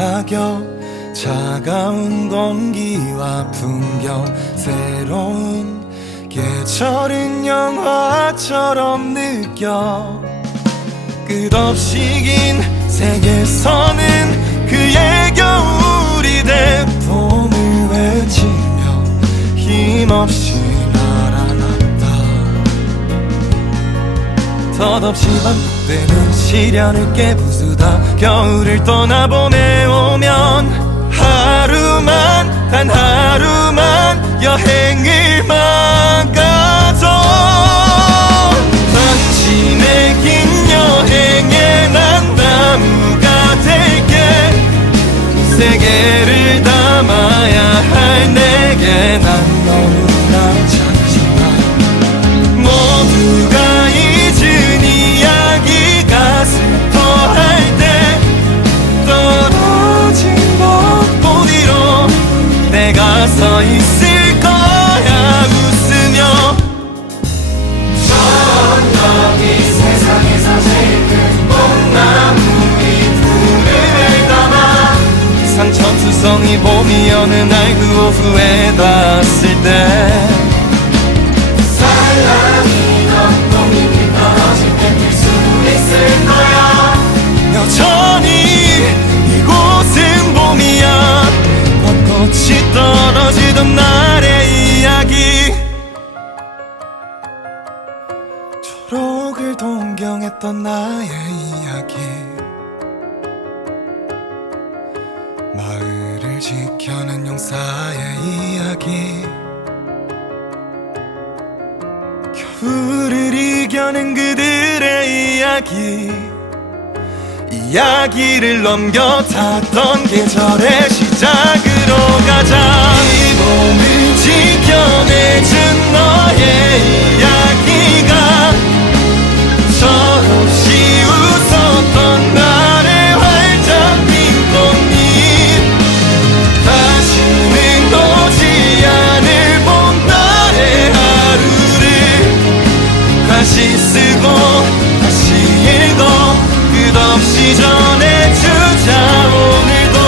낙엽 차가운 공기와 풍경 새로운 계절은 영화처럼 느껴 끝없이 긴 세계선은 그의 겨울이 돼 봄을 외치며 힘없이 날아났다 덧없이 반복되는 시련을 깨부수다 겨울을 떠나 봄에 오면 하루만 단 하루만 여행을 막아줘 당신의 긴 여행에 난 나무가 될게 세계를 담아야 할 내게 난 너무나 작지만 모두가 잊은 이야기가 슬퍼할 때 떨어진 벚꽃 위로 내가 서 있을 거야 웃으며 저기 세상에서 제일 큰 뽕나무이 불을 담아 상천수성이 봄이 어느 날 그 오후에 닿았을 때 사랑이던 봄잎이 떨어질 때 들 수 있을 거야 여전히 이곳은 봄이야 벚꽃이 떨어지던 날의 이야기 초록을 동경했던 나의 이야기 마을을 지켜낸 용사의 이야기 겨울을 이겨낸 그들의 이야기 이야기를 넘겨 탔던 계절의 시작으로 가자 이 봄을 지켜내준 너의 이야기가 철없이 웃었던 나의 활짝 핀 꽃잎 다시는 오지 않을 봄날의 하루를 다시 쓰고 다시 읽어 끝없이 전해주자 오늘도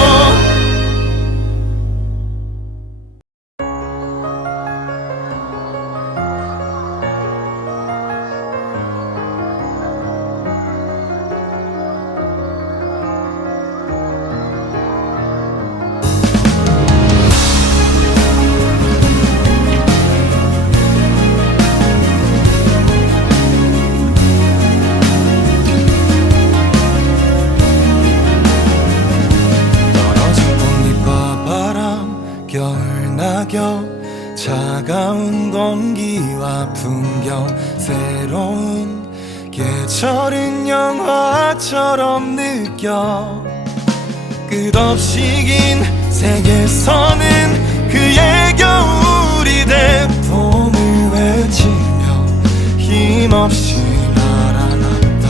낙엽 차가운 공기와 풍경 새로운 계절은 영화처럼 느껴 끝없이 긴 세계선은 그의 겨울이 돼 봄을 외치며 힘없이 날아났다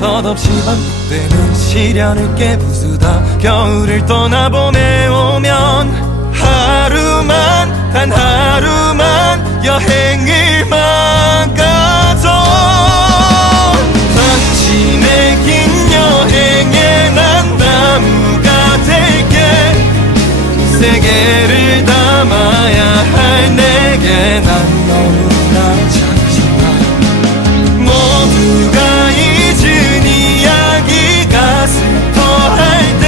덧없이 반복되는 시련을 깨부수다 겨울을 떠나 봄에 오면 하루만 단 하루만 여행을 막아줘 당신의 긴 여행에 난 나무가 될게 세계를 담아야 할 내게 난 너무나 작지만 모두가 잊은 이야기가 슬퍼할 때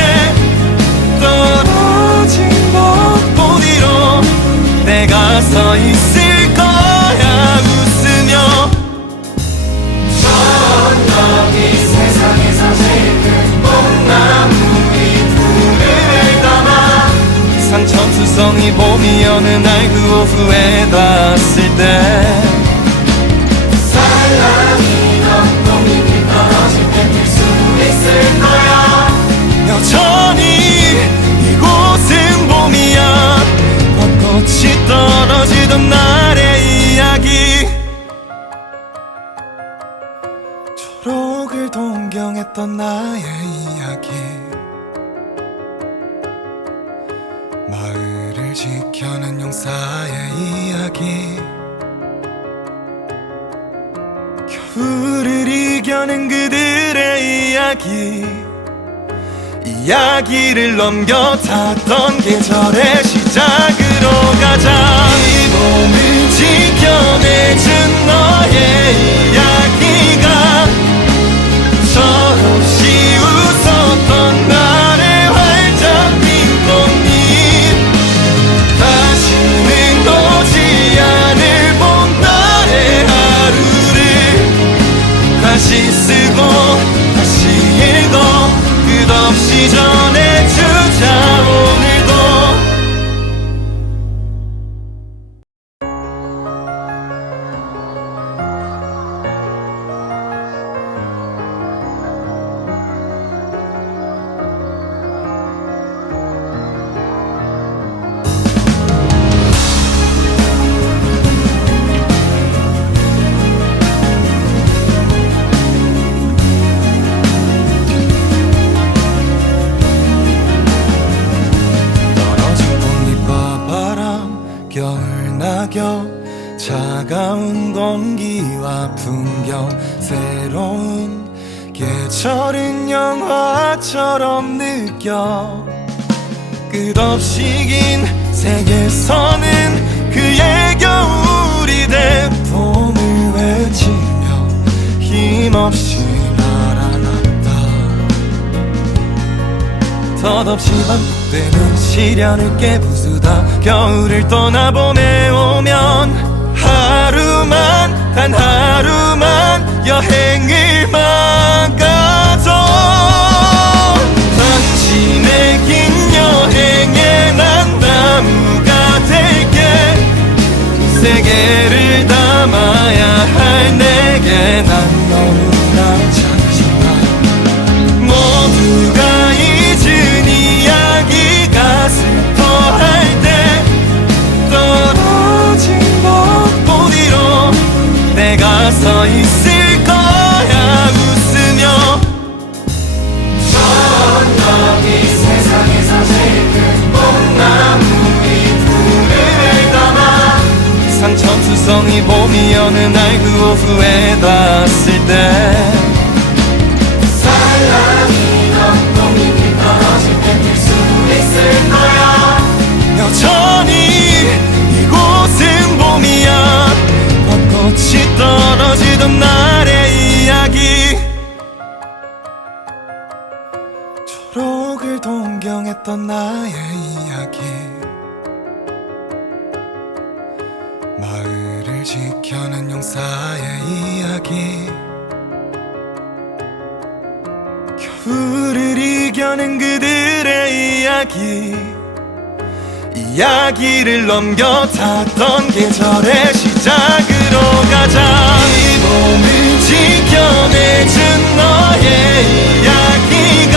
떨어진 벚꽃 위로 내가 서 있을 거야 웃으며 저기 세상에서 제일 큰 뽕나무이 불을 담아 상천수성이 봄이 어느 날 그 오후에 닿았을 때 사랑이던 봄잎이 떨어질 때 들 수 있을 거야 여전히 이곳은 봄이야 벚꽃이 떨어지던 날의 이야기 초록을 동경했던 나의 이야기 마을을 지켜낸 용사의 이야기 겨울을 이겨낸 그들의 이야기 이야기를 넘겨 탔던 계절의 시작으로 가자. 이 봄을 지켜내준 너의 이야기가 철없이 웃었던 나의 활짝 핀 꽃잎, 다시는 오지 않을 봄날의 하루를 다시 쓰고 다시 읽어 끝없이 전해주자 오늘도. 차가운 공기와 풍경, 새로운 계절은 영화처럼 느껴. 끝없이 긴 세계선은 그의 겨울이 돼 봄을 외치며 힘없이 날아났다. 덧없이 반복되는 시련을 깨부수다 겨울을 떠나봄에 오면 하루만, 단 하루만 여행을 막아줘. 당신의 긴 여행에 난 나무가 될게. 세계를 담아야 할 내게 난 너무나 작지만 모두가 잊은 이야기가 슬퍼할 때 떨어진 벚꽃 위로 내가 서 있을 거야 웃으며. 저녁이 세상에서 제일 큰 봄나무 잎을 담아 상천투성이 봄이 어느 날 그 오후에 닿았을 때 사랑이던 봄잎이 떨어질 때 뛸 수 있을 거야. 여전히 이곳은 봄이야. 벚꽃이 떨어지던 날의 이야기, 초록을 동경했던 나의 이야기, 마을을 지켜낸 용사의 이야기, 겨울을 이겨낸 그들의 이야기. 이야기를 넘겨 탔던 계절의 시작으로 가자. 이 봄을 지켜내준 너의 이야기가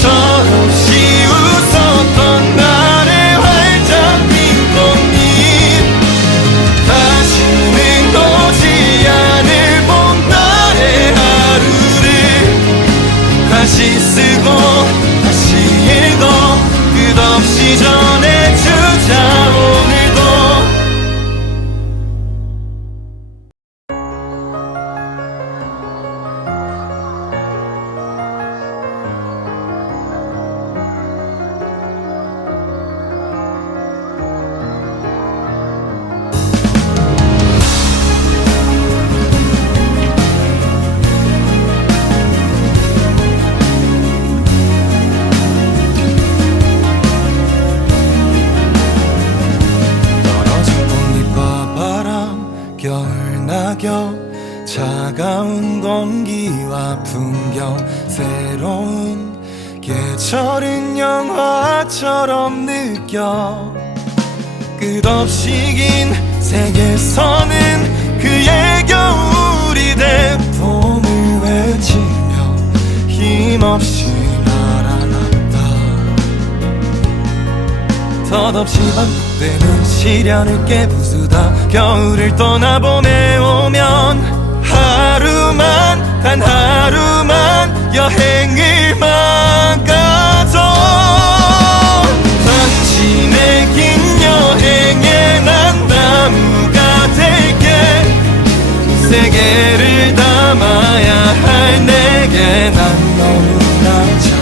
철없이 웃었던 나의 활짝 핀 꽃잎, 다시는 오지 않을 봄날의 하루를 다시 쓰고 다시 읽어 끝없이 전해주자 오늘도. 차가운 공기와 풍경, 새로운 계절은 영화처럼 느껴. 끝없이 긴 세계선은 그의 겨울이 돼 봄을 외치며 힘없이 날아났다. 덧없이 반복되는 시련을 깨부수다 겨울을 떠나봄에 오면 하루만, 단 하루만 여행을 막아줘. 당신의 긴 여행에 난 나무가 될게. 세계를 담아야 할 내게 난 너무나 잘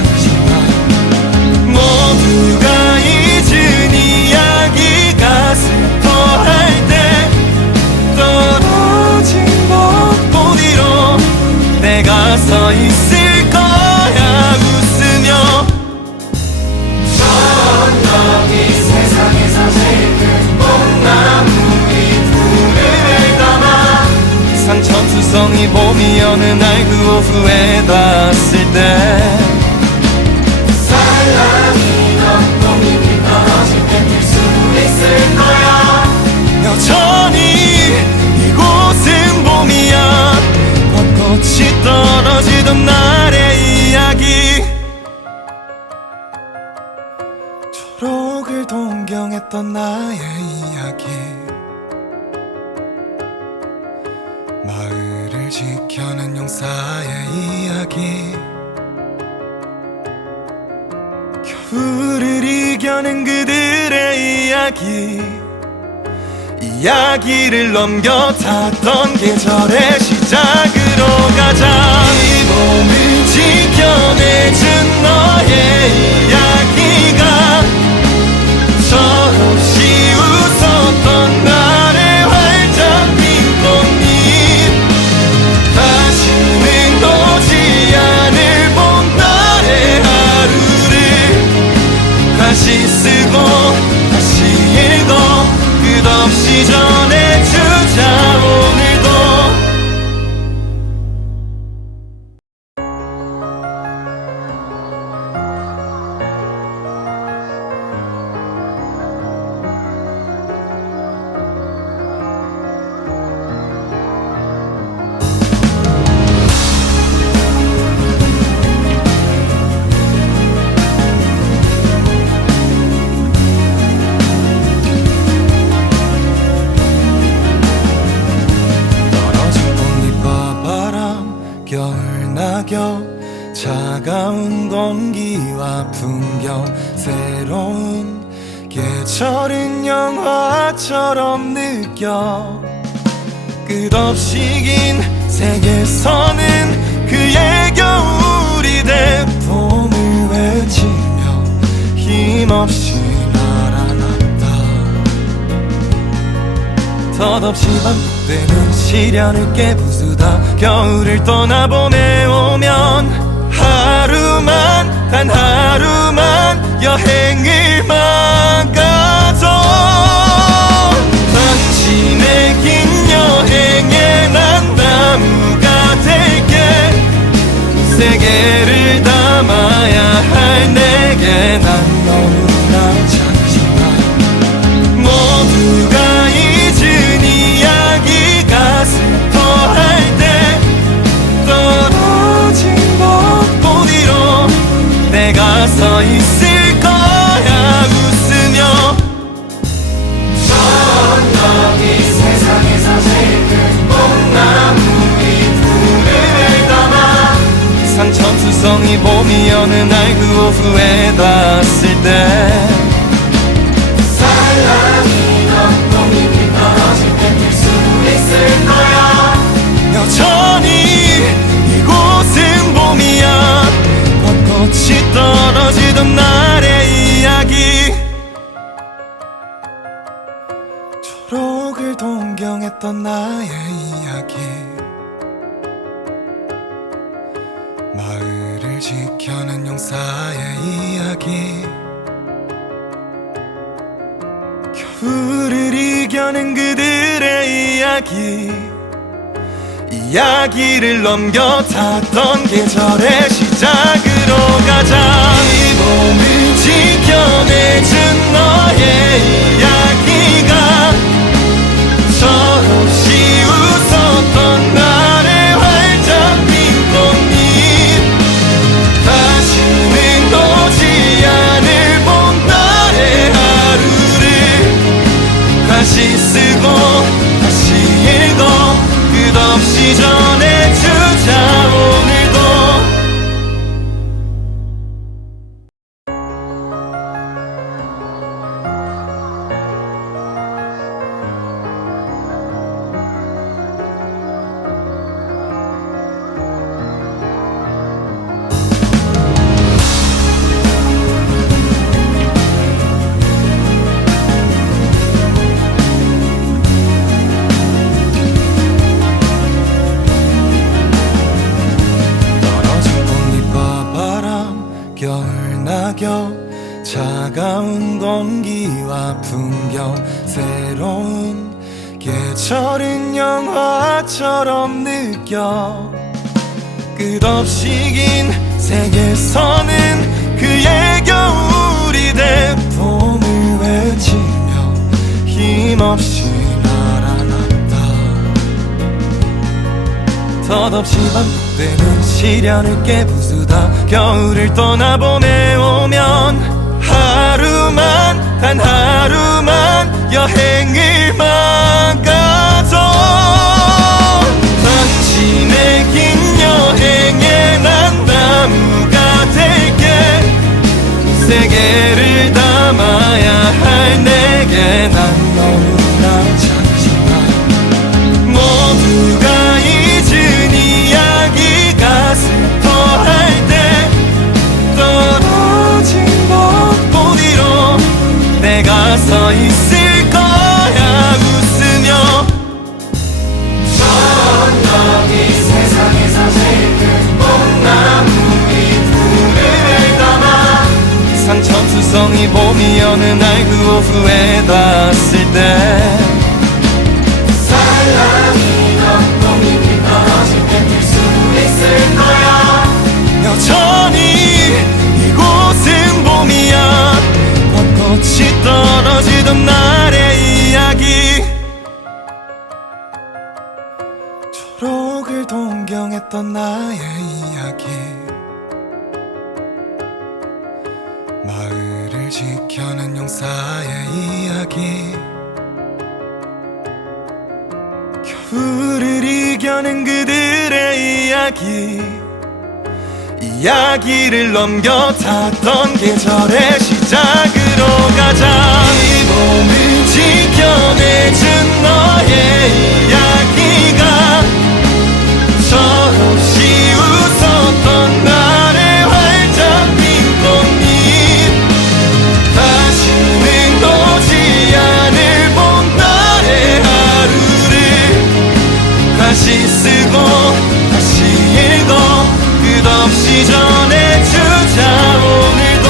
동경했던 나의 이야기, 마을을 지켜낸 용사의 이야기, 겨울을 이겨낸 그들의 이야기, 이야기를 넘겨 탔던 계절의 시작으로 가자. 이 봄을 지켜내준 너의 이야기가 철없이 웃었던 날의 활짝 핀 꽃잎, 다시는 오지 않을 봄날의 하루를 다시 쓰고 다시 읽어 끝없이 전해주자 오늘도. 겨울 낙엽, 차가운 공기와 풍경, 새로운 계절은 영화처럼 느껴. 끝없이 긴 세계선은 그의 겨울이 돼 봄을 외치며 힘없이 덧없이 반복되는 시련을 깨부수다 겨울을 떠나 봄에 오면 하루만 단 하루만 여행을 막아줘. 당신의 긴 여행에 난 나무가 될게, 세계를 담아야 할 내게 난 너무나 작지만 모두가 잊은 이야기가 슬퍼할 때 떨어진 벚꽃 위로 내가 서 있을 거야 웃으며. 저기 세상에서 제일 큰 봄나무 잎을 담아 상천수성이 봄이 어느 날 그 오후에 닿았을 때 사랑이던 봄잎이 떨어질 때 뛸 수 있을 거야. 여전히 이곳은 봄이야. 벚꽃이 떨어지던 날의 이야기, 초록을 동경했던 나의 이야기, 마을을 지켜낸 용사의 이야기, 겨울을 이겨낸 그들의 이야기, 이야기를 넘겨 탔던 계절의 시작으로 가자. 이 봄을 지켜내준 너의 이야기가 철없이 웃었던 날의 활짝 핀 꽃잎, 다시는 오지 않을 봄날의 하루를 다시 쓰고 다시 읽어 끝없이 전해주자 오늘도. 겨울 낙엽, 차가운 공기와 풍경, 새로운 계절은 영화처럼 느껴. 끝없이 긴 세계선은 그의 겨울이 돼 봄을 외치며 힘없이 덧없이 반복되는 시련을 깨부수다 겨울을 떠나 봄에 오면 하루만 단 하루만 여행을 막아줘. 당신의 긴 여행에 난 나무가 될게. 세계를 담아야 할 내게 난 너무나 작지만 모두가 잊은 이야기가 슬퍼할 때 떨어진 벚꽃 위로 내가 서 있을 거야 웃으며. 저녁이 세상에서 제일 큰 봄나무 잎을 담아 상천수성이 봄이 어느 날 그 오후에 닿았을 때 사랑이던 봄잎이 떨어질 때 뛸 수 있을 거야. 여전히 이곳은 봄이야. 벚꽃이 떨어지던 날의 이야기. 초록을 동경했던 나의 이야기. 마을을 지켜낸 용사의 이야기. 겨울을 이겨낸 그들의 이야기. 이야기를 넘겨 탔던 계절의 시작으로 가자. 이 봄을 지켜내준 너의 이야기가 철없이 웃었던 날의 활짝 핀 꽃잎. 다시는 오지 않을 봄날의 하루를 다시 쓰고 다시 읽어 끝없이 전해주자 오늘도.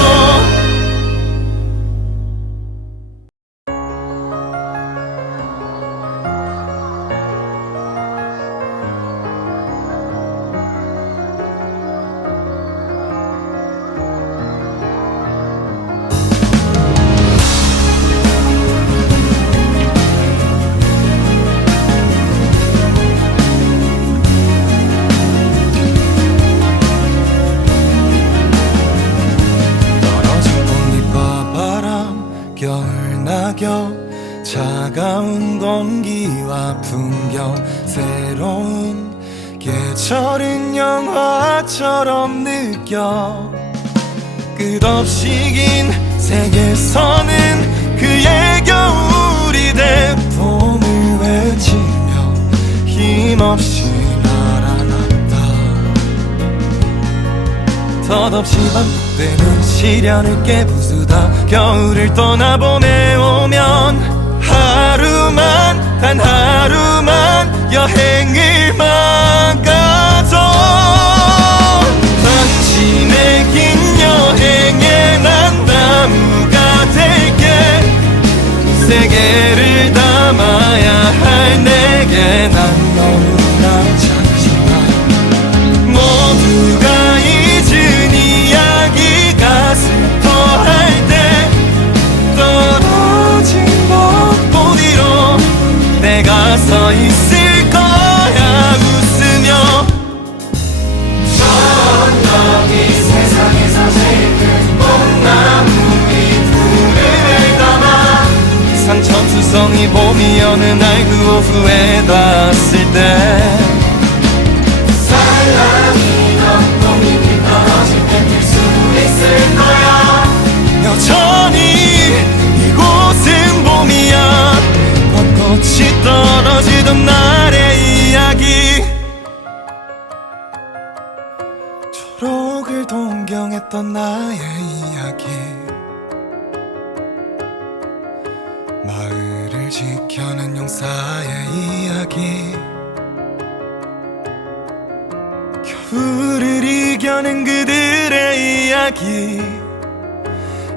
차가운 공기와 풍경 새로운 계절은 영화처럼 느껴. 끝없이 긴 세계선은 그의 겨울이 돼 봄을 외치며 힘없이 날아났다. 덧없이 반복되는 시련을 깨부수다 겨울을 떠나 봄에 오면 하루만 단 하루만 여행을 막아줘. 당신의 긴 여행에 난 나무가 될게. 세계를 담아야 할 내게 난 너무나 작지만 모두가 잊은 이야기가 슬퍼할 때 떨어진 벚꽃 위로 내가 서 있을 거야 웃으며. 저녁이 세상에서 제일 큰 봄나무 잎을 담아 상천수성이 봄이 어느 날 그 오후에 닿았을 때 사랑이던 봄잎이 떨어질 때 뛸 수 있을 거야. 여전히 이곳은 봄이야. 벚꽃이 떨어지던 날의 이야기. 초록을 동경했던 나의 이야기. 마을을 지켜낸 용사의 이야기. 겨울을 이겨낸 그들의 이야기.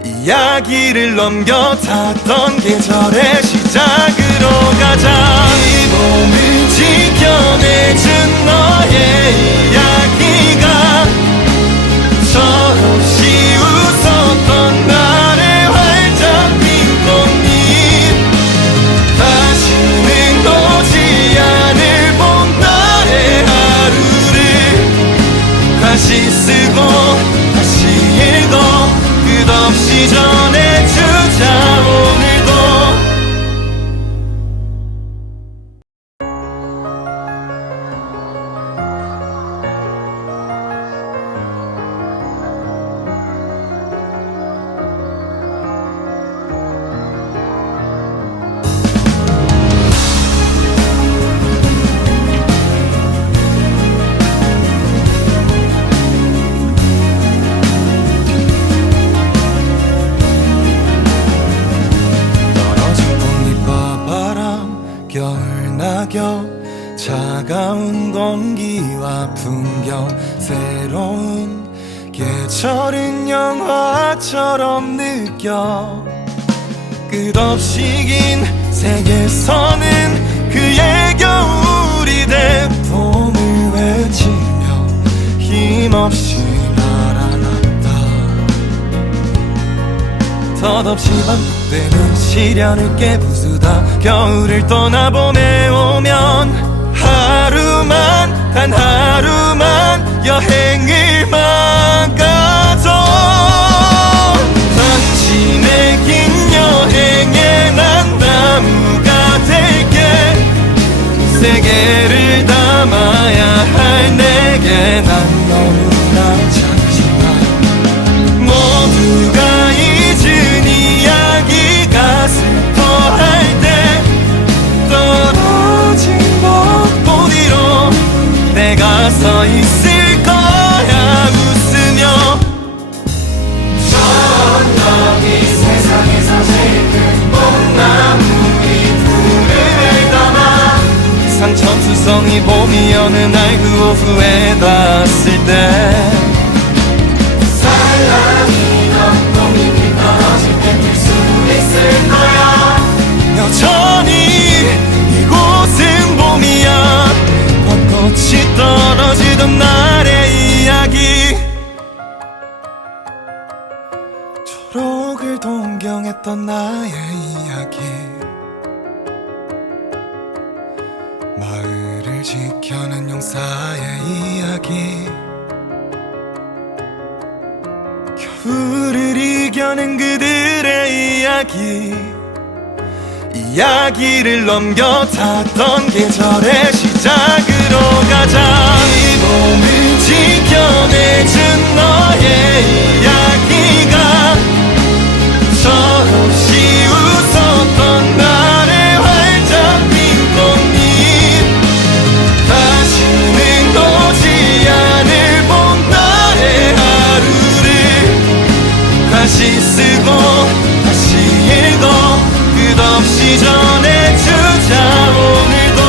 이야기를 넘겨 탔던 계절의 시작으로 가자. 이 봄을 지켜내준 너의 이야기가 철없이 웃었던 날의 활짝 핀 꽃잎. 다시는 오지 않을 봄날의 하루를 다시 쓰고 다시 읽어 끝없이 전해주자 느껴 차가운 공기와 풍경 새로운 계절은 영화처럼 느껴 끝없이 긴 세계선은 그의 겨울이 돼 봄을 외치며 힘없이 날아났다 덧없이 반복되는 시련을 깨부수다 겨울을 떠나 봄에 오면 하루만 단 하루만 여행을 막아줘 당신의 긴 여행에 난 나무가 될게 세계를 담아야 할 내게 난 너무나 작지만 모두가 잊은 이야기가 슬퍼할 때 떨어진 벚꽃 위로 내가 서 있을 거야 웃으며 저 언덕이 세상에서 제일 큰 뽕나무이 푸를 담아 상천수성이 봄이 어느 날 그 오후에 닿았을 때 사랑이던 봄이 비 떨어질 때 뛸 수 있을 거야 여전히 이곳은 봄이야 벚꽃이 떨어지던 날의 이야기 초록을 동경했던 나의 이야기 마을을 지켜낸 용사의 이야기 겨울을 이겨낸 그들의 이야기 이야기를 넘겨 탔던 계절의 시작으로 가자 이 봄을 지켜내준 너의 이야기가 철없이 웃었던 나의 활짝 핀 꽃잎 다시는 오지 않을 봄날의 하루를 다시 쓰고 다시 읽어 끝없이 전해주자 오늘도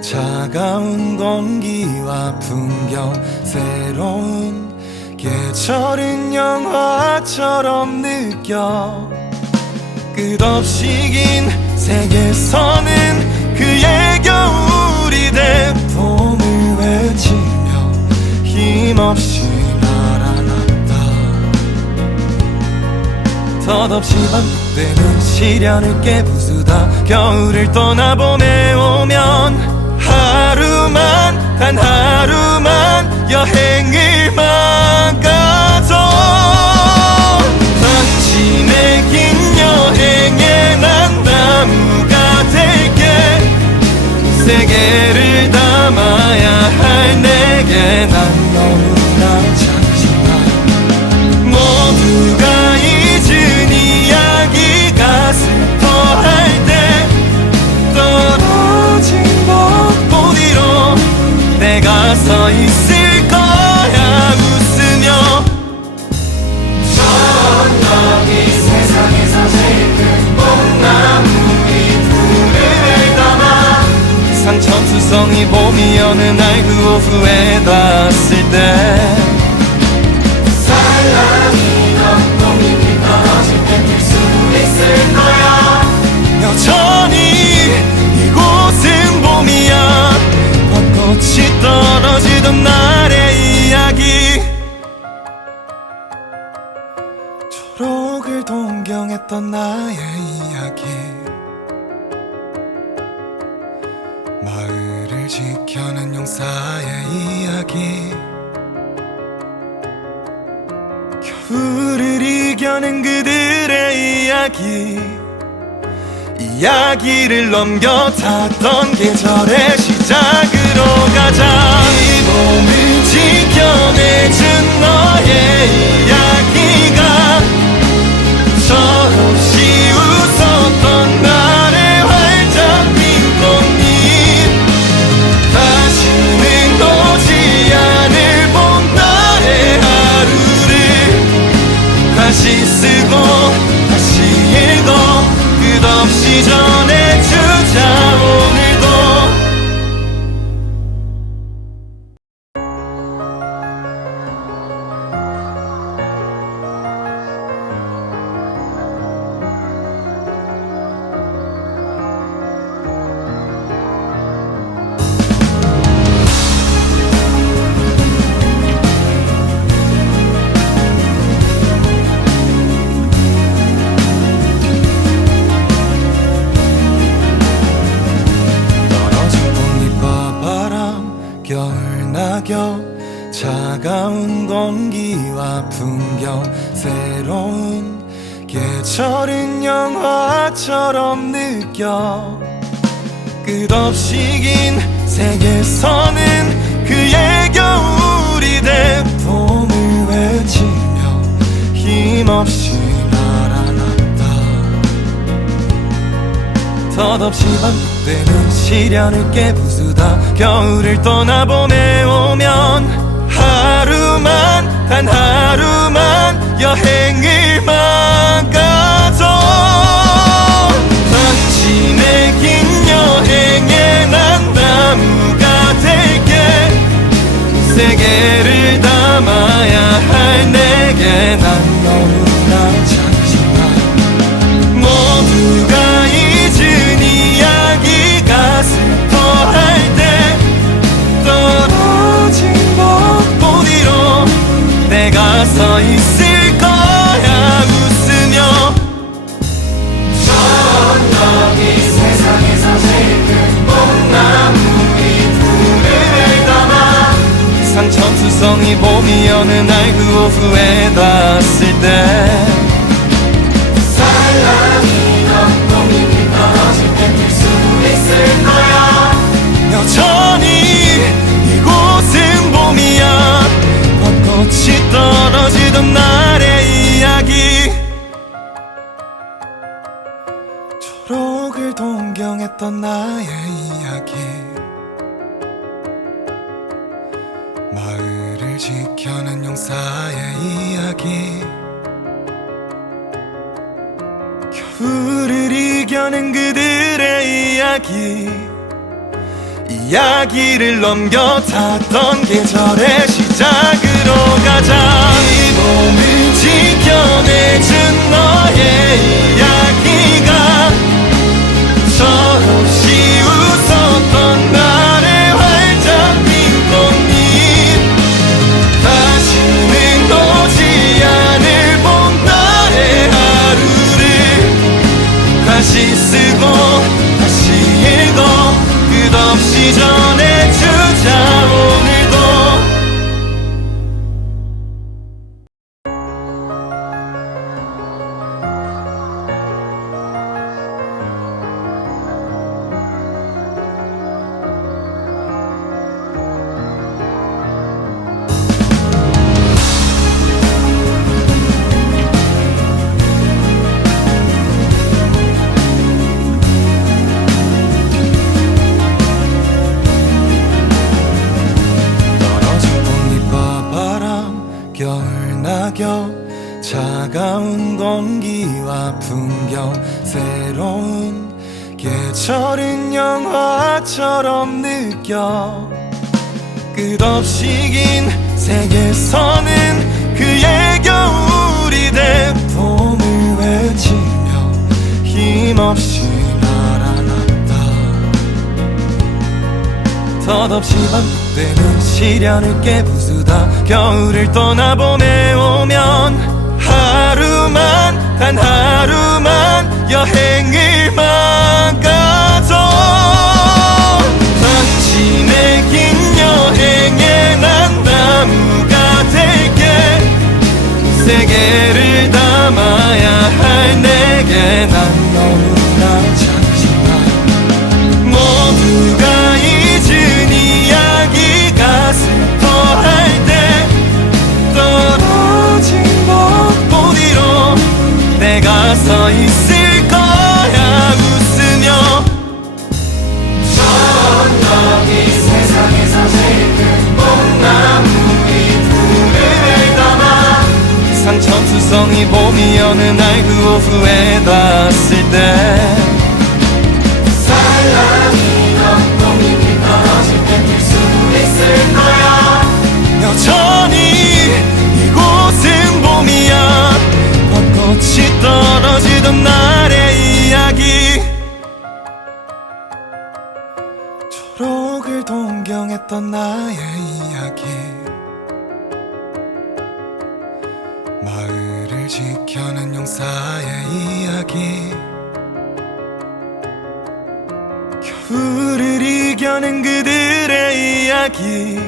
차가운 공기와 풍경 새로운 계절은 영화처럼 느껴 끝없이 긴 세계선은 그의 겨울이 돼 봄을 외치며 힘없이 날아났다 덧없이 반복되는 시련을 깨부수다 겨울을 떠나 봄에 오면 하루만 단 하루만 여행을 막아줘 당신의 긴 여행에 난 나무가 될게 세계를 담아야 할 내게 난 너무나 작지만 모두가 잊은 이야기가 슬퍼할 때 떨어진 벚꽃 위로 내가 서 있을 거야 웃으며 저 언덕이 세상에서 제일 큰 뽕나무이 푸를 담아 상천수성이 봄이 어느 날 그 오후에 닿았을 때 사랑이던 봄이 비 떨어질 때 뛸 수 있을 거야 여전히 이곳은 봄이야 벚꽃이 떨어지던 날의 이야기 초록을 동경했던 나의 이야기 마을을 지켜낸 용사의 이야기 겨울을 이겨낸 그들의 이야기 이야기를 넘겨 탔던 계절의 시작으로 가자. 이 봄을 지켜내준 너의 이야기가 철없이 웃었던 날의 활짝 핀 꽃잎, 다시는 오지 않을 봄날의 하루를 다시 쓰고 다시 읽어 끝없이 전해주자 오늘도. 차가운 공기와 풍경, 새로운 계절은 영화처럼 느껴. 끝없이 긴 세계선은 그의 겨울이 돼 봄을 외치며 힘없이 날아났다. 덧없이 반복되는 시련을 깨부수다 겨울을 떠나봄에 오면 하루만, 단 하루만 여행을 막아줘. 당신의 긴 여행에 난 나무가 될게. 세계를 담아야 할 내게 난 너무나 작지만 모두가 잊은 이야기가 슬퍼할 때 떨어진 벚꽃 위로 내가 서 있을 거야 웃으며. 저기 세상에서 제일 큰 봄나무의 푸른을 담아 상천수성이 봄이 어느 날 그 오후에 닿았을 때 사랑이던 봄잎이 떨어질 때 뛸 수 있을 거야. 여전히 이곳은 봄이야. 벚꽃이 떨어지던 날의 이야기, 초록을 동경했던 나의 이야기, 마을을 지켜낸 용사의 이야기, 겨울을 이겨낸 그들의 이야기. 이야기를 넘겨 탔던 계절의 시작으로 가자. 이 봄을 지켜내준 너의 이야기가 철없이 웃었던 날의 활짝 핀 꽃잎, 다시는 오지 않을 봄날의 하루를 다시 쓰고 다시 읽어 끝없이 전해주자 오늘도. 차가운 공기와 풍경, 새로운 계절은 영화처럼 느껴. 끝없이 긴 세계선은 그의 겨울이 돼 봄을 외치며 힘없이 날아났다. 덧없이 반복되는 시련을 깨부수다 겨울을 떠나봄에 오면 하루만, 단 하루만 여행을 막아줘. 당신의 긴 여행에 난 나무가 될게. 세계를 담아야 할 내게 난 너무나 작지 천투성이 봄이 어느 날 그 오후에 닿았을 때 사랑이던 봄이 떨어질 때 뛸 수 있을 거야. 여전히 이곳은 봄이야. 벚꽃이 떨어지던 날의 이야기, 초록을 동경했던 나의 이야기, 마을을 지켜낸 용사의 이야기, 겨울을 이겨낸 그들의 이야기,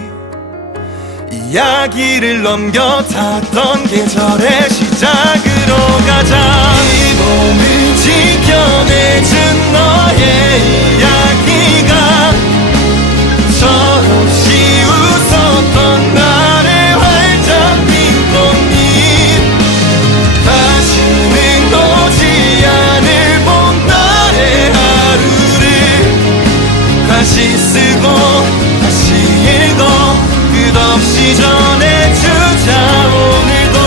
이야기를 넘겨 탔던 계절의 시작으로 가자. 이 봄을 지켜내준 너의 이야기가 철없이 웃었던 날의 활짝 핀 꽃잎, 다시는 오지 않을 봄날의 하루를 다시 쓰고 다시 읽어 끝없이 전해주자 오늘도.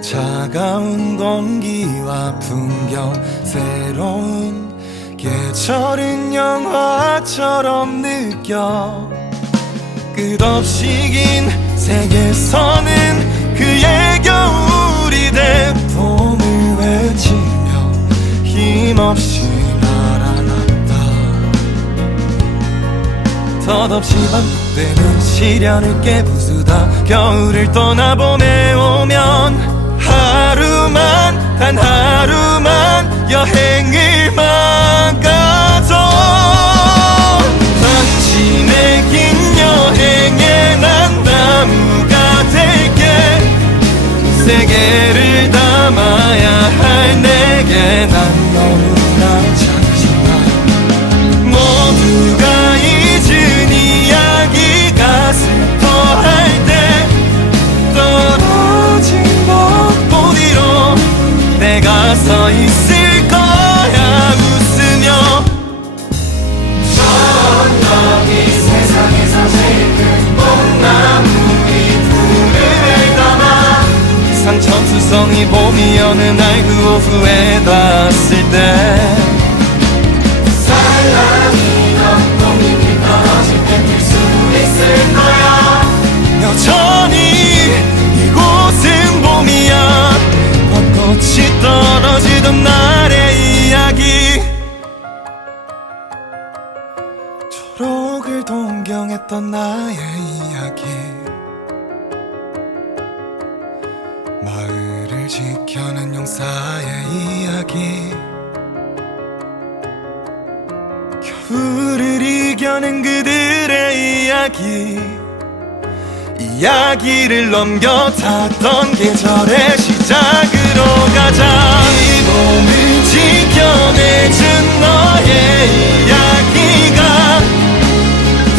차가운 공기와 풍경, 새로운 계절은 영화처럼 느껴. 끝없이 긴 세계선은 그의 겨울이 돼 봄을 외치며 힘없이 날아났다. 덧없이 반복되는 시련을 깨부수다 겨울을 떠나 봄에 오면 하루만, 단 하루만 여행을 막아줘. 당신의 긴 여행에 난 나무가 될게. 세계를 담아야 할 내게 난 너무나 작지만 모두가 잊은 이야기가 슬퍼할 때 떨어진 벚꽃 위로 내가 서 있을 거야 웃으며. 저기 세상에서 제일 큰 봄나무의 푸른을 담아 상천수성이 봄이 어느 날 그 오후에 닿았을 때 사랑이던 봄이 떨어질 때 뛸 수 있을 거야. 여전히 이곳은 봄이야. 벚꽃이 떨어지던 날의 이야기, 초록을 동경했던 나의 이야기, 마을을 지켜낸 용사의 이야기, 겨울을 이겨낸 그들의 이야기, 이야기를 넘겨 탔던 계절의 시작으로 가자. 이 봄을 지켜내준 너의 이야기가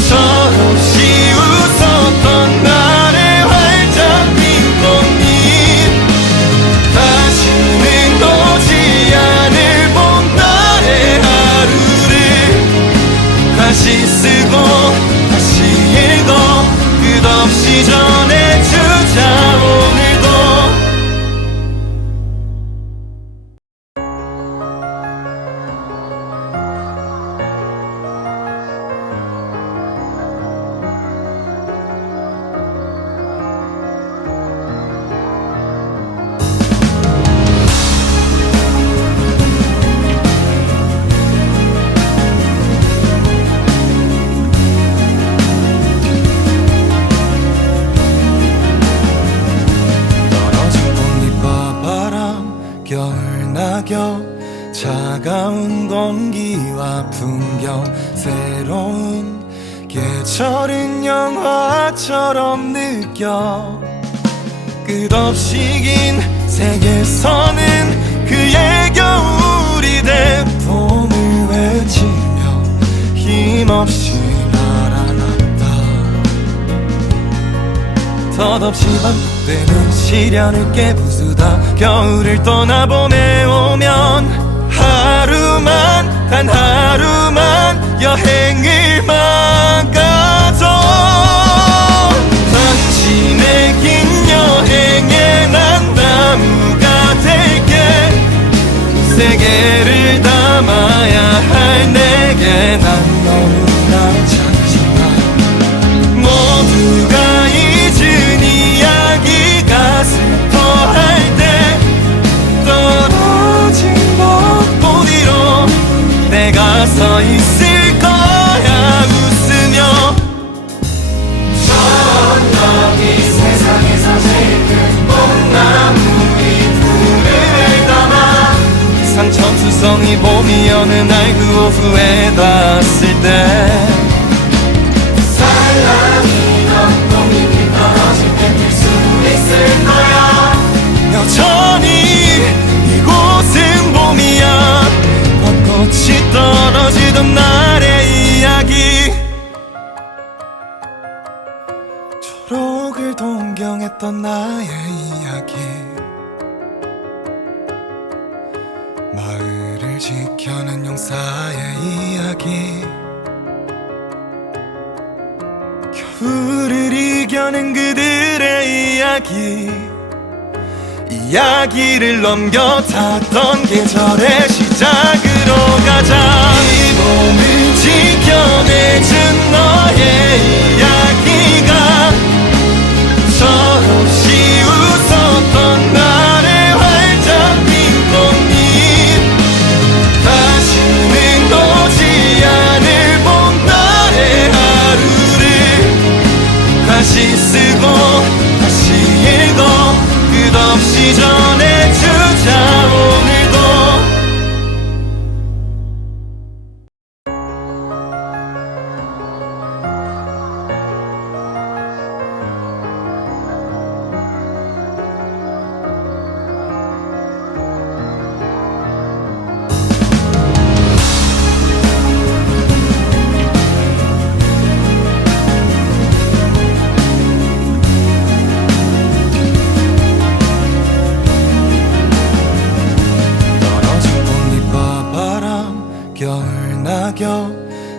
철없이 웃었던 날의 활짝 핀 꽃잎, 다시는 오지 않을 봄날의 하루를 다시 쓰고 다시 읽어 끝없이 전해주자 오늘도. 차가운 공기와 풍경, 새로운 계절은 영화처럼 느껴 끝없이 긴 세계선은 그의 겨울이 돼 봄을 외치며 힘없이 날아났다 덧없이 반복되는 시련을 깨부수다 겨울을 떠나 봄에 오면 하루만 단 하루만 여행을 막아줘 당신의 긴 여행에 난 나무가 될게 세계를 담아야 할 내게 난 너무나 작지만 모두가 잊은 이야기가 슬퍼할 때 떨어진 벚꽃 위로 내가 서 있을 거야 웃으며 여기 세상에서 제일 큰 뽕나무의 불을 담아 상천수성이 봄이 어느 날 그 오후에 닿았을 때 살랑이던 봄잎이 떨어질 때 들 수 있을 거야 여전히 이곳은 봄이야 벚꽃이 떨어지던 날의 이야기 초록을 동경했던 나의 이야기 마을을 지켜낸 용사의 이야기 겨울을 이겨낸 그들의 이야기 이야기를 넘겨 탔던 계절의 시작으로 가자 이 봄을 지켜내준 너의 이야기가 철없이 웃었던 나의 활짝 핀 꽃잎 다시는 오지 않을 봄날의 하루를 다시 쓰고 다시 읽어 끝없이 전해주자 오늘도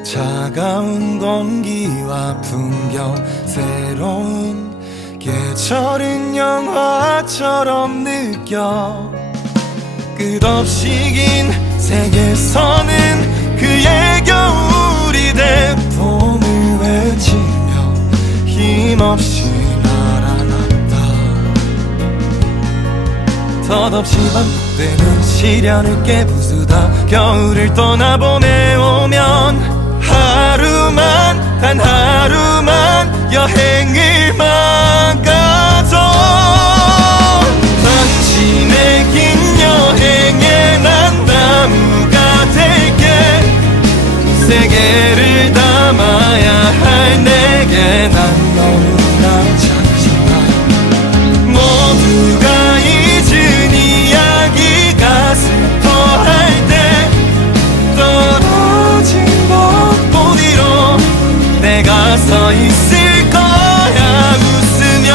차가운 공기와 풍경 새로운 계절은 영화처럼 느껴 끝없이 긴 세계선은 그의 겨울이 돼 봄을 외치며 힘없이 날아났다 덧없이 반복되는 시련을 깨부수다 겨울을 떠나 봄에 오면 하루만 단 하루만 여행을 막아줘 당신의 긴 여행에 난 나무가 될게 세계를 담아야 할 내게 난 너무나 작지만 모두가 잊은 이야기가 슬퍼할 때 떨어진 벚꽃 위로 내가 서 있을 거야 웃으며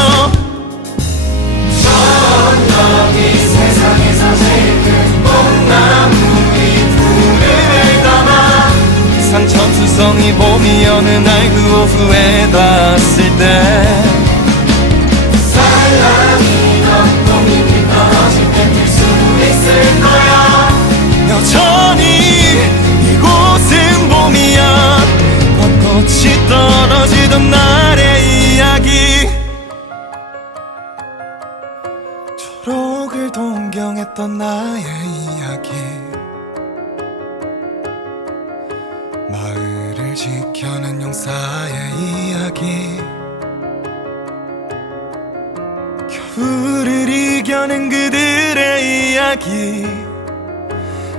여기 세상에서 제일 큰 뽕나무의 불을 담아 상천수성이 봄이 어느 날 그 오후에 닿았을 때 살랑이던 봄잎이 떨어질 때 들 수 있을 거야 여전히 이곳은 봄이야 벚꽃이 떨어지던 날의 이야기 초록을 동경했던 나의 이야기 마을을 지켜낸 용사의 이야기 겨울을 이겨낸 그들의 이야기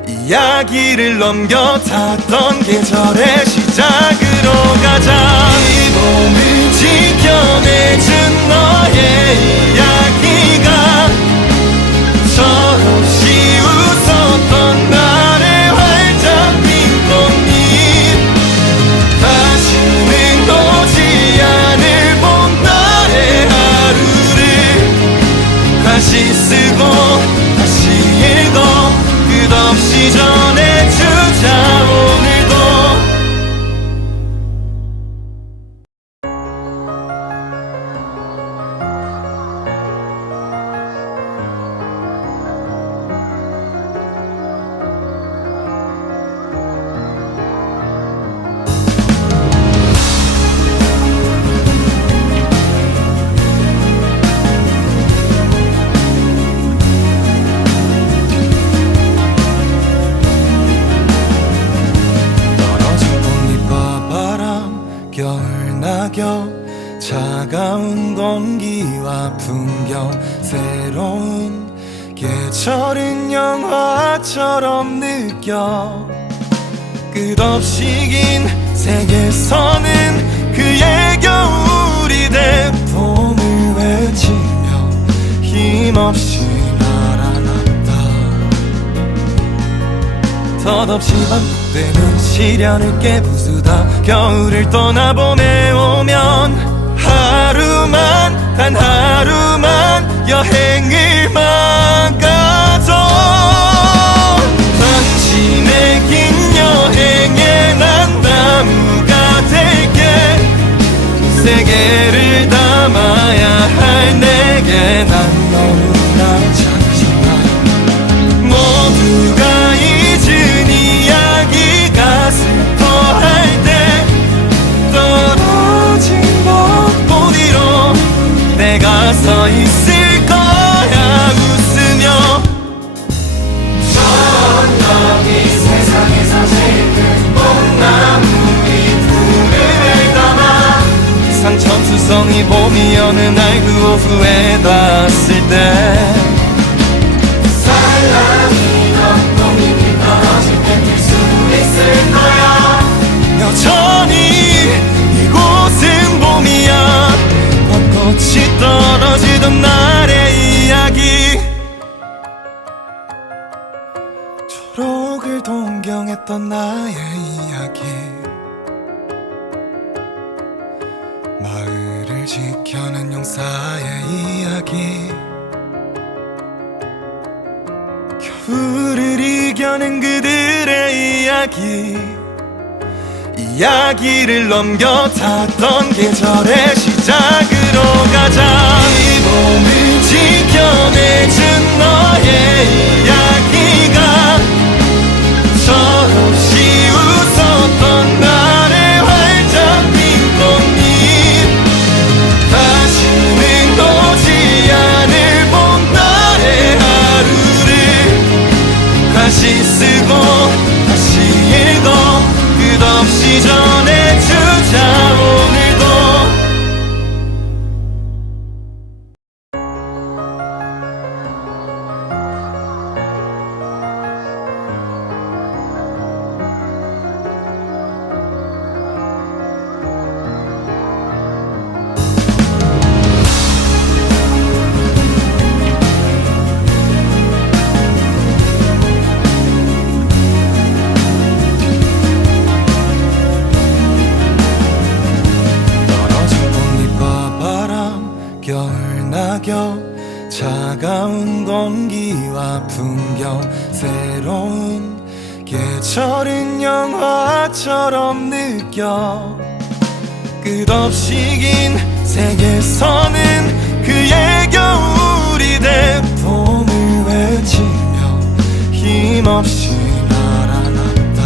이야기를 넘겨 탔던 계절의 시작으로 가자 낙엽 차가운 공기와 풍경 새로운 계절은 영화처럼 느껴 끝없이 긴 세계선은 그의 겨울이 돼 봄을 외치며 힘없이 날아났다 덧없이 반복되는 시련을 깨부수다 겨울을 떠나 봄에 오면 하루만 단 하루만 여행을 막아줘 당신의 긴 여행에 난 나무가 될게 세계를 담아야 할 내게 난 너무나 작지만 모두가 잊은 이야기가 슬퍼할 때 떨어진 벚꽃 위로 내가 서 있을 거야 웃으며 저기 세상에서 제일 큰 뽕나무이 푸른을 담아 상천수성이 봄이 어느 날 그 오후에 닿았을 때 살랑이던 봄잎이 떨어질 때 들 수 있을 거야 여전히 이곳은 봄이야 벚꽃이 떨어지던 날의 이야기 초록을 동경했던 나의 이야기 마을을 지켜낸 용사의 이야기 겨울을 이겨낸 그들의 이야기 이야기를 넘겨 탔던 계절의 시작으로 가자 이 봄을 지켜내준 너의 이야기가 철없이 웃었던 나의 활짝 핀 꽃잎 다시는 오지 않을 봄날의 하루를 다시 쓰고 다시 읽어 끝없이 전해주자 오늘도 낙엽 차가운 공기와 풍경 새로운 계절은 영화처럼 느껴 끝없이 긴 세계선은 그의 겨울이 돼 봄을 외치며 힘없이 날아났다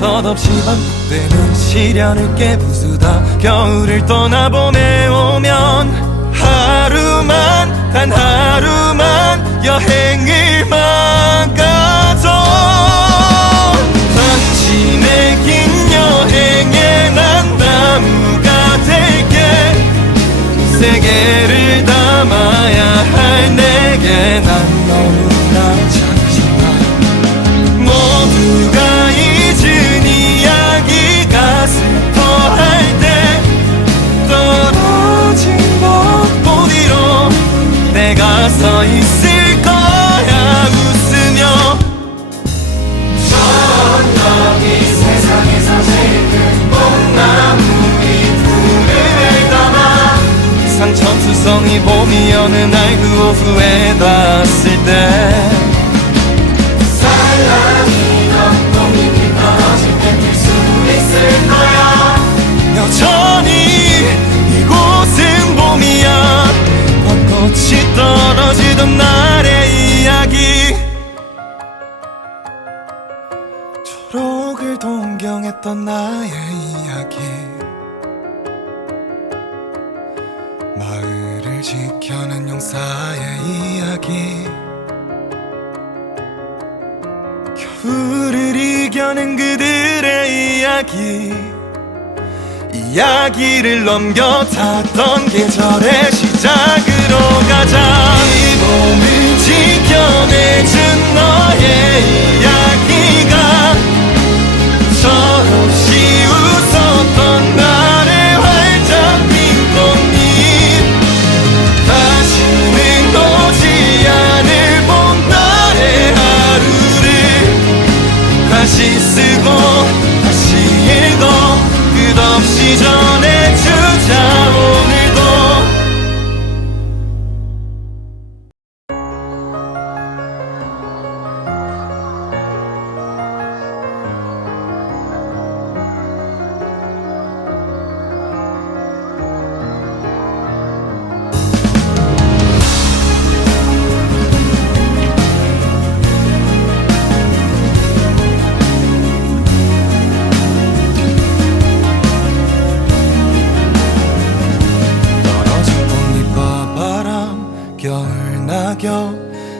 덧없이 반복되는 시련을 깨부수다 겨울을 떠나 봄에 오면 하루만 단 하루만 여행을 막아줘 당신의 긴 여행에 난 나무가 될게 세계를 담아야 할 내게 난 너무나 작지만 모두가 잊은 이야기가 슬퍼할 때 떨어진 벚꽃 위로 내가 서 있을 거야 웃으며 저기 세상에서 제일 큰 뽕나무이 푸른을 담아 상천수성이 봄이 어느 날 그 오후에 닿았을 때 살랑이던 봄잎이 떨어질 때 들 수 있을 거야 여전히 이곳은 봄이야 벚꽃이 떨어지던 날의 이야기 초록을 동경했던 나의 이야기 마을을 지켜낸 용사의 이야기 겨울을 이겨낸 그들의 이야기 이야기를 넘겨 탔던 계절의 시작으로 가자. 이 봄을 지켜내준 너의 이야기가 철없이 웃었던 나의 활짝 핀 꽃잎, 다시는 오지 않을 봄날의 하루를 다시 쓰고 다시 읽어 끝없이 전해주자 오늘도.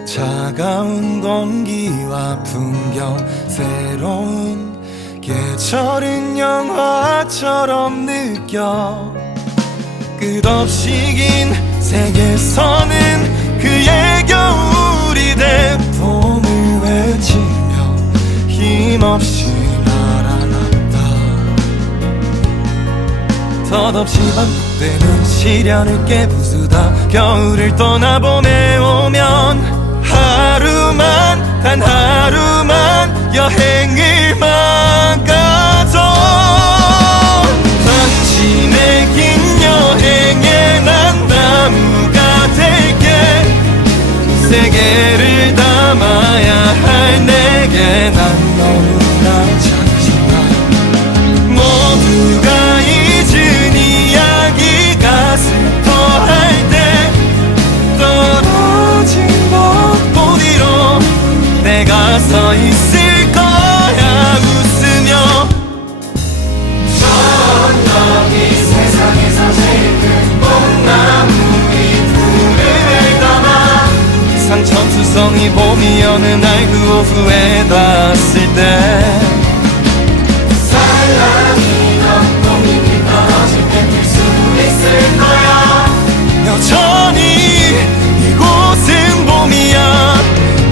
차가운 공기와 풍경, 새로운 계절은 영화처럼 느껴. 끝없이 긴 세계선은 그의 겨울이 돼 봄을 외치며 힘없이 날아났다. 덧없이 반복되는 시련을 깨부수다 겨울을 떠나 봄에 오면 하루만, 단 하루만 여행을 막아줘. 당신의 긴 여행에 난 나무가 될게. 세계를 담아야 할 내게 난 너무나 작지만 모두가 잊은 이야기가 슬퍼할 때 떨어진 벚꽃 위로 내가 서 있을 거야 웃으며. 저기 세상에서 제일 큰 봄나무 잎을 담아 상천수성이 봄이 어느 날 그 오후에 닿았을 때 살랑이던 꽃잎이 떨어질 때 들 수 있을 거야. 여전히 이곳은 봄이야.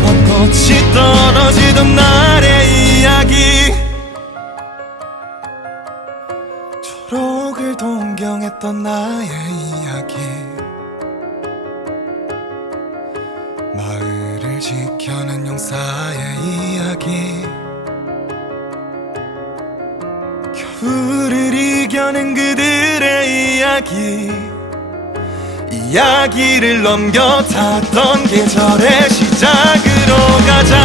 벚꽃이 떨어지던 날의 이야기, 초록을 동경했던 나의 이야기, 마을을 지켜낸 용사의 이야기, 겨울을 이겨낸 그들의 이야기. 이야기를 넘겨 탔던 계절의 시작으로 가자.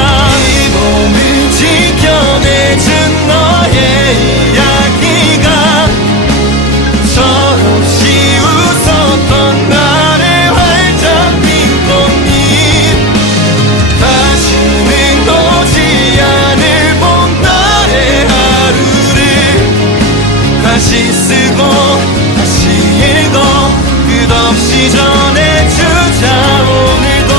이 봄을 지켜내준 너의 이야기가 철없이 웃었던 나의 활짝 핀 꽃잎, 다시는 오지 않을 봄날의 하루를 다시 쓰고 다시 읽어 끝없이 전해주자 오늘도.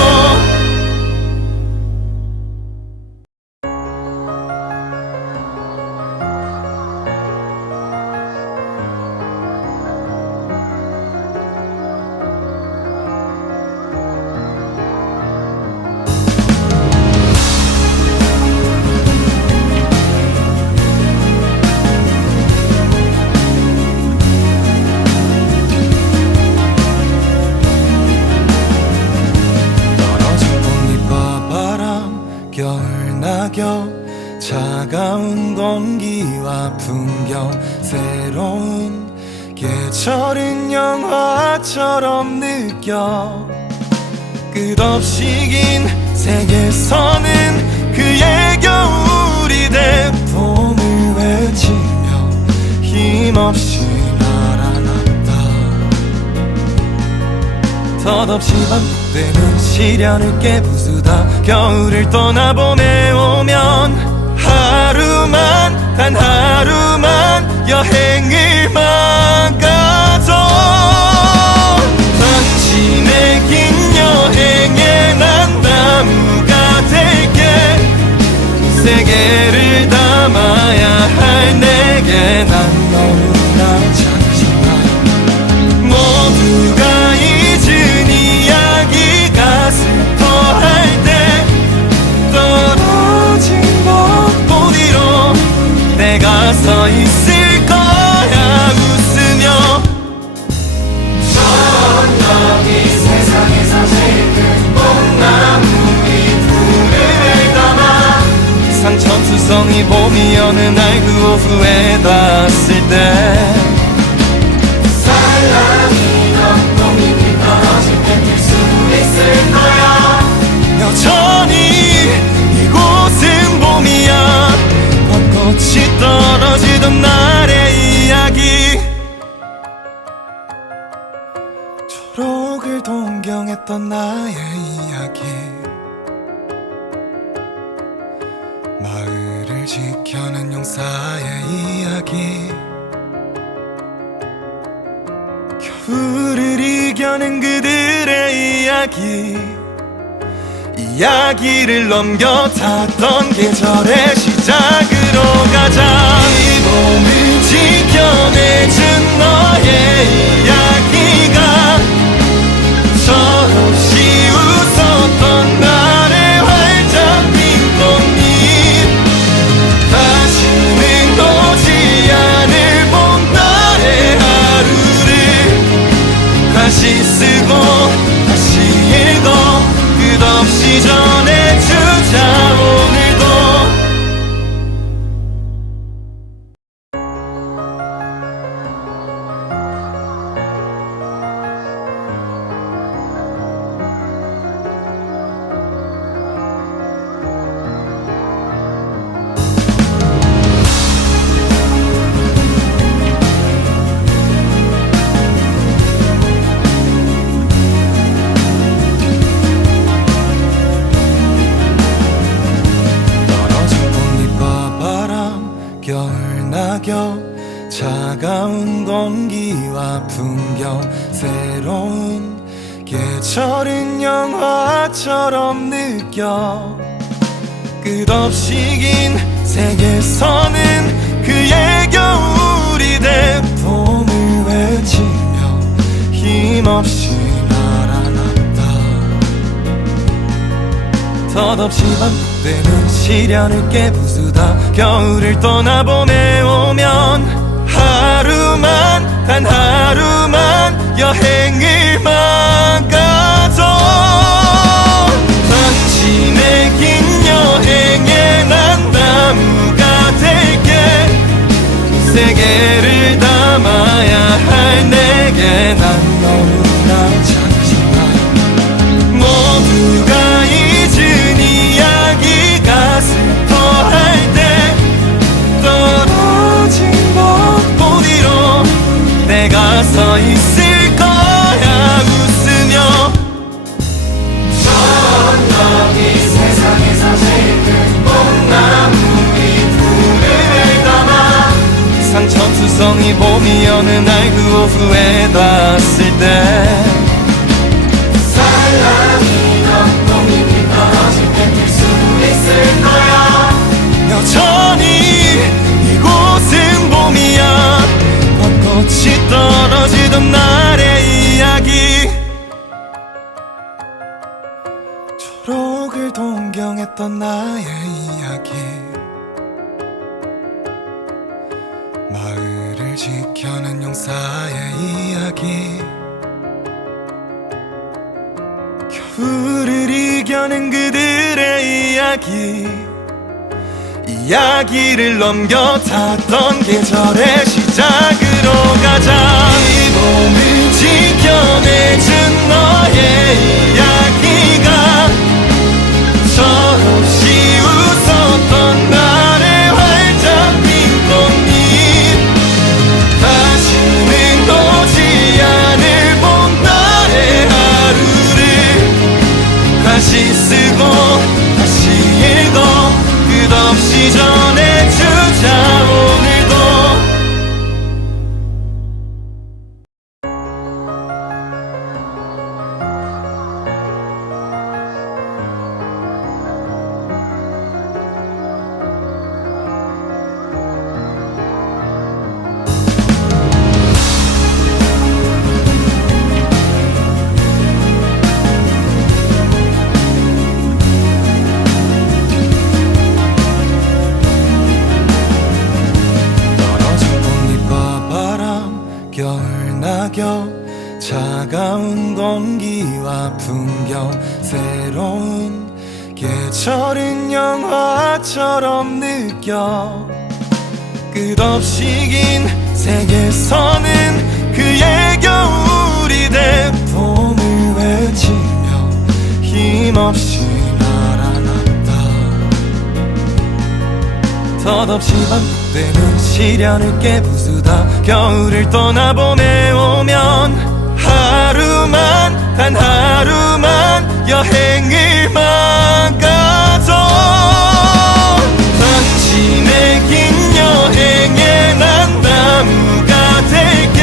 차가운 공기와 풍경, 새로운 계절은 영화처럼 느껴. 끝없이 긴 세계선은 그의 겨울이 돼 봄을 외치며 힘없이 날아났다. 덧없이 반복되는 시련을 깨부수다 겨울을 떠나 봄에 오면 하루만, 단 하루만 여행을 막아줘. 당신의 긴 여행에 난 나무가 될게. 세계를 담아야 할 내게 난 너무나 작지 서 있을 거야 웃으며. 여기 세상에서 제일 큰 뽕나무잎 불을 담아 상천수성이 봄이 어느 날 그 오후에 닿았을 때 살랑이던 봄잎이 떨어질 때 필 수 있을 거야. 여전히 이곳은 봄이야. 벚꽃이 떨어지던 날의 이야기. 초록을 동경했던 나의 이야기. 마을을 지켜낸 용사의 이야기. 겨울을 이겨낸 그들의 이야기. 이야기를 넘겨 탔던 계절의 시작으로 가자. 이 봄을 지켜내준 너의 이야기가 철없이 웃었던 날의 활짝 핀 꽃잎. 다시는 오지 않을 봄날의 하루를 다시 쓰고 다시 읽어 끝없이 전해주자 오늘도. 차가운 공기와 풍경 새로운 계절은 영화처럼 느껴. 끝없이 긴 세계선은 그의 겨울이 돼 봄을 외치며 힘없이 날아났다. 덧없이 반복되는 시련을 깨부수다 겨울을 떠나봄에 오면 하루만 단 하루만 여행을 막아줘. 당신의 긴 여행에 난 나무가 될게. 세계를 담아야 할 내게 난 너무나 작지만 모두가 잊은 이야기가 슬퍼할 때 떨어진 벚꽃 위로 내가 서 있을 거야 웃으며. 여기 세상에서 제일 큰 뽕나무잎 불을 담아 상천수성이 봄이 어느 날 그 오후에 닿았을 때 살랑이던 봄잎이 떨어질 때 필 수 있을 거야. 여전히 이곳은 봄이야. 벚꽃이 떨어지던 날의 이야기. 초록을 동경했던 나의 이야기. 마을을 지켜낸 용사의 이야기. 겨울을 이겨낸 그들의 이야기. 이야기를 넘겨 탔던 계절의 시작으로 가자. 이 봄을 지켜내준 너의 이야기가 철없이 웃었던 날의 활짝 핀 꽃잎. 다시는 오지 않을 봄날의 하루를 다시 쓰고 다시 읽어 끝없이 전해주자 오늘도. 낙엽 차가운 공기와 풍경 새로운 계절은 영화처럼 느껴 끝없이 긴 세계선은 그의 겨울이 돼 봄을 외치며 힘없이 날아났다 덧없이 반복되는 시련을 깨부수다 겨울을 떠나 봄에 오면 하루만 단 하루만 여행을 막아줘 당신의 긴 여행에 난 나무가 될게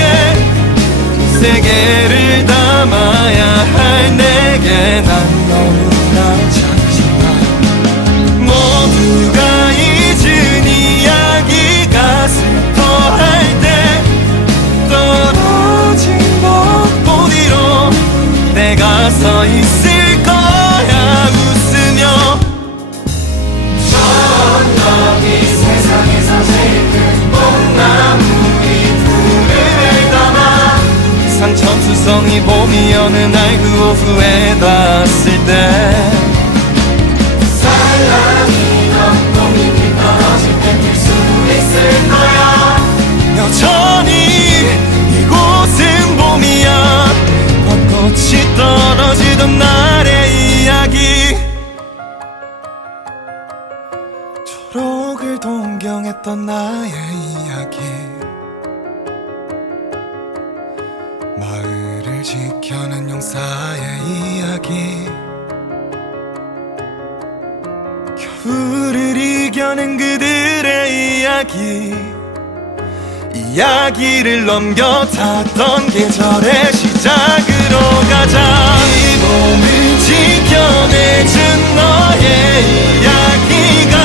세계를 담아야 할 내게 난 너무나 작지만 모두가 잊은 이야기가 슬퍼할 때 떨어진 벚꽃 위로 내가 서 있을 거야 웃으며 저기 세상에서 제일 큰 뽕나무이 푸를 담아 상천수성이 봄이 어느 날 그 오후에 닿았을 때 사랑이던 봄잎이 떨어질 때 필 수 있을 거야 여전히 이곳은 봄이야 벚꽃이 떨어지던 날의 이야기 초록을 동경했던 나의 이야기 마을을 지켜낸 용사의 이야기 겨울을 이겨낸 그들의 이야기 이야기를 넘겨 탔던 계절의 시작으로 가자 이 봄을 지켜내준 너의 이야기가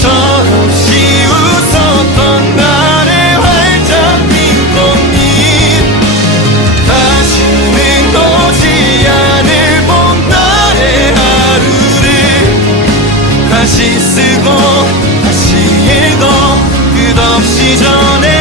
철없이 웃었던 나의 활짝 핀 꽃잎 다시는 오지 않을 봄날의 하루를 다시 쓰고 다시 읽어 끝없이 전해